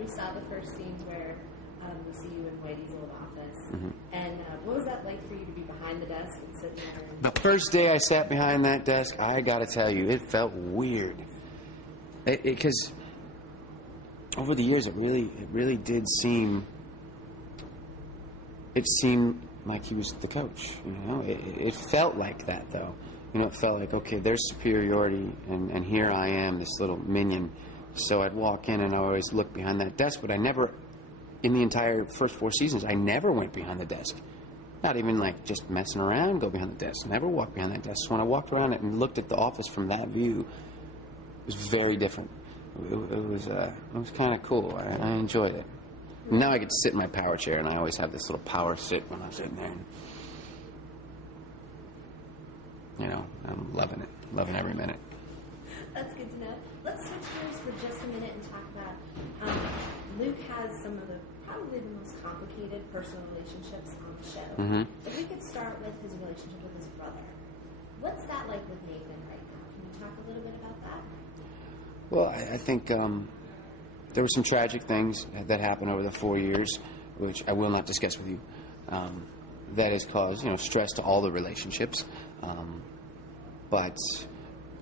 we saw the first scenes where we see you in Whitey's old office. Mm-hmm. And what was that like for you to be behind the desk and sit there? The first day I sat behind that desk, I got to tell you, it felt weird. Because over the years, it really did seem. It seemed like he was the coach. You know, it felt like that though. You know, it felt like, okay, there's superiority, and here I am, this little minion. So I'd walk in and I always look behind that desk, but I never, in the entire first 4 seasons, I never went behind the desk. Not even like just messing around, go behind the desk. Never walked behind that desk. So when I walked around it and looked at the office from that view, it was very different. It was kind of cool. I enjoyed it. Now I get to sit in my power chair, and I always have this little power sit when I'm sitting there. And, you know, I'm loving it. Loving every minute. That's good to know. Let's switch gears for just a minute and talk about Luke has some of probably the most complicated personal relationships on the show. Mm-hmm. If we could start with his relationship with his brother. What's that like with Nathan right now? Can you talk a little bit about that? Well, I think there were some tragic things that happened over the 4 years, which I will not discuss with you. That has caused, stress to all the relationships. But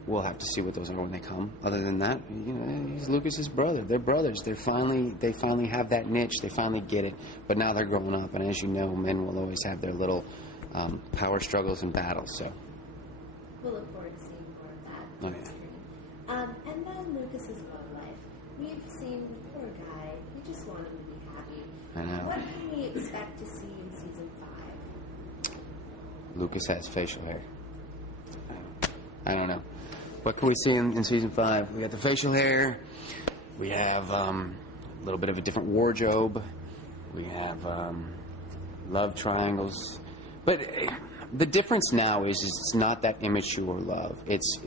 we'll have to see what those are when they come. Other than that, he's Lucas's brother. They're brothers. They finally have that niche. They finally get it. But now they're growing up, and as you know, men will always have their little power struggles and battles. So we'll look forward to seeing more of that. Oh, yeah. And then Lucas's love life. We've seen the poor guy. We just want him to be happy. I know. What can we expect to see in season 5? Lucas has facial hair. I don't know. What can we see in season 5? We got the facial hair. We have a little bit of a different wardrobe. We have love triangles. But the difference now is it's not that immature love. It's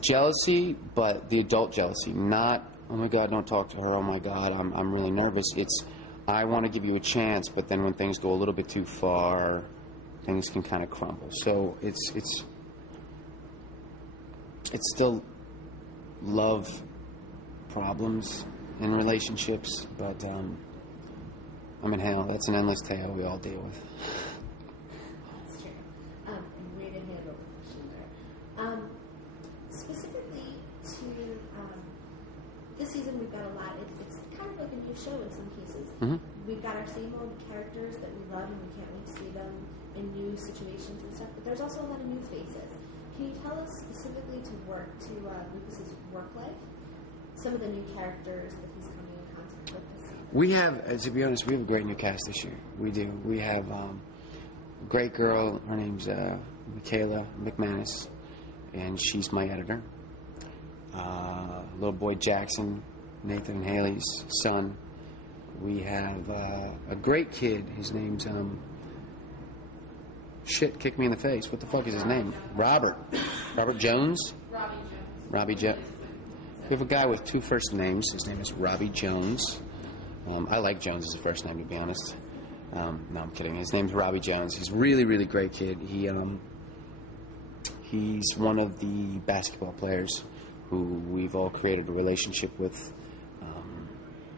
jealousy, but the adult jealousy. Not, oh my God, don't talk to her. Oh my God, I'm really nervous. It's, I want to give you a chance, but then when things go a little bit too far, things can kind of crumble. So it's still love problems in relationships, but I'm in hell. That's an endless tale we all deal with. That's true. And way to handle the question there. Specifically to this season, we've got a lot. It's kind of like a new show in some cases. Mm-hmm. We've got our same old characters that we love, and we can't wait to see them in new situations and stuff. But there's also a lot of new faces. Can you tell us specifically to Lucas's work life? Some of the new characters that he's coming in contact with this season. We have, to be honest, we have a great new cast this year. We do. We have a great girl. Her name's Michaela McManus, and she's my editor. Little boy Jackson, Nathan and Haley's son. We have a great kid. His name's kick me in the face. What the fuck is his name? Robert Jones? Robbie Jones. We have a guy with 2 first names. His name is Robbie Jones. I like Jones as a first name, to be honest. No, I'm kidding. His name's Robbie Jones. He's a really, really great kid. He's one of the basketball players who we've all created a relationship with.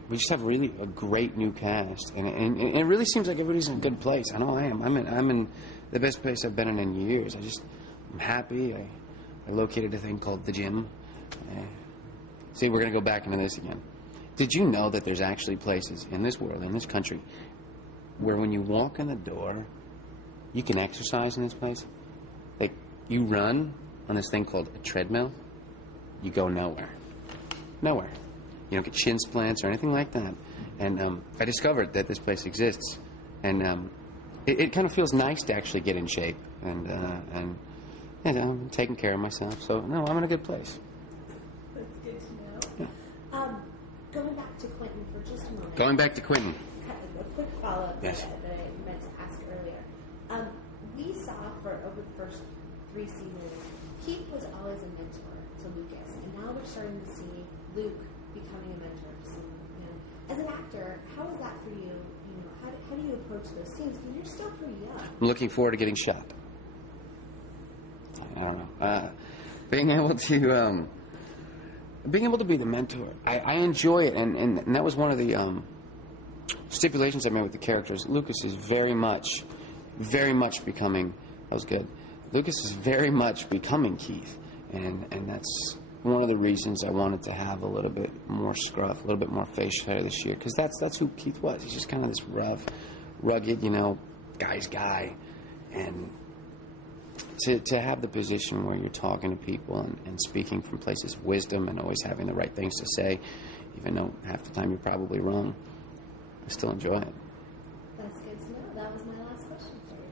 We just have really a great new cast, and it really seems like everybody's in a good place. I know I am. I'm in the best place I've been in years. I'm happy. I located a thing called the gym. See, we're going to go back into this again. Did you know that there's actually places in this world, in this country, where when you walk in the door, you can exercise in this place? Like, you run on this thing called a treadmill, you go nowhere. Nowhere. You don't get shin splints or anything like that. And I discovered that this place exists. And it kind of feels nice to actually get in shape. And I'm taking care of myself. So, no, I'm in a good place. That's good to know. Yeah. Going back to Quentin for just a moment. Going back to Quentin. A quick follow-up Yes. that I meant to ask earlier. We saw for over the first 3 seasons, Keith was always a mentor to Lucas. And now we're starting to see Luke becoming a mentor to someone. As an actor, how is that for you? How do you approach those scenes? Because you're still pretty young. I'm looking forward to getting shot. I don't know. Being able to being able to be the mentor, I enjoy it, and that was one of the stipulations I made with the characters. Lucas is very much becoming. That was good. Lucas is very much becoming Keith, and that's one of the reasons I wanted to have a little bit more scruff, a little bit more facial hair this year, because that's who Keith was. He's just kind of this rough, rugged, guy's guy, and to have the position where you're talking to people and speaking from places of wisdom and always having the right things to say, even though half the time you're probably wrong, I still enjoy it. That's good to know. That was my last question for you.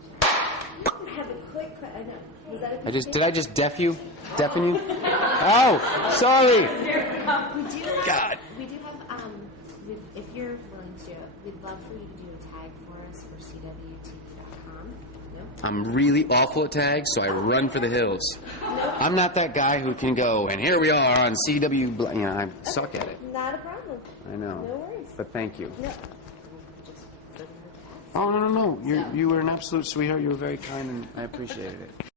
I have a quick question. Was that a Did I just deafen you? Oh, sorry. We do have, if you're willing to, we'd love for you to do a tag for us for CWTV.com. No? I'm really awful at tags, so I run for the hills. I'm not that guy who can go, and here we are on CW. I suck at it. Not a problem. I know. No worries. But thank you. No. Oh, no. You were an absolute sweetheart. You were very kind, and I appreciated it.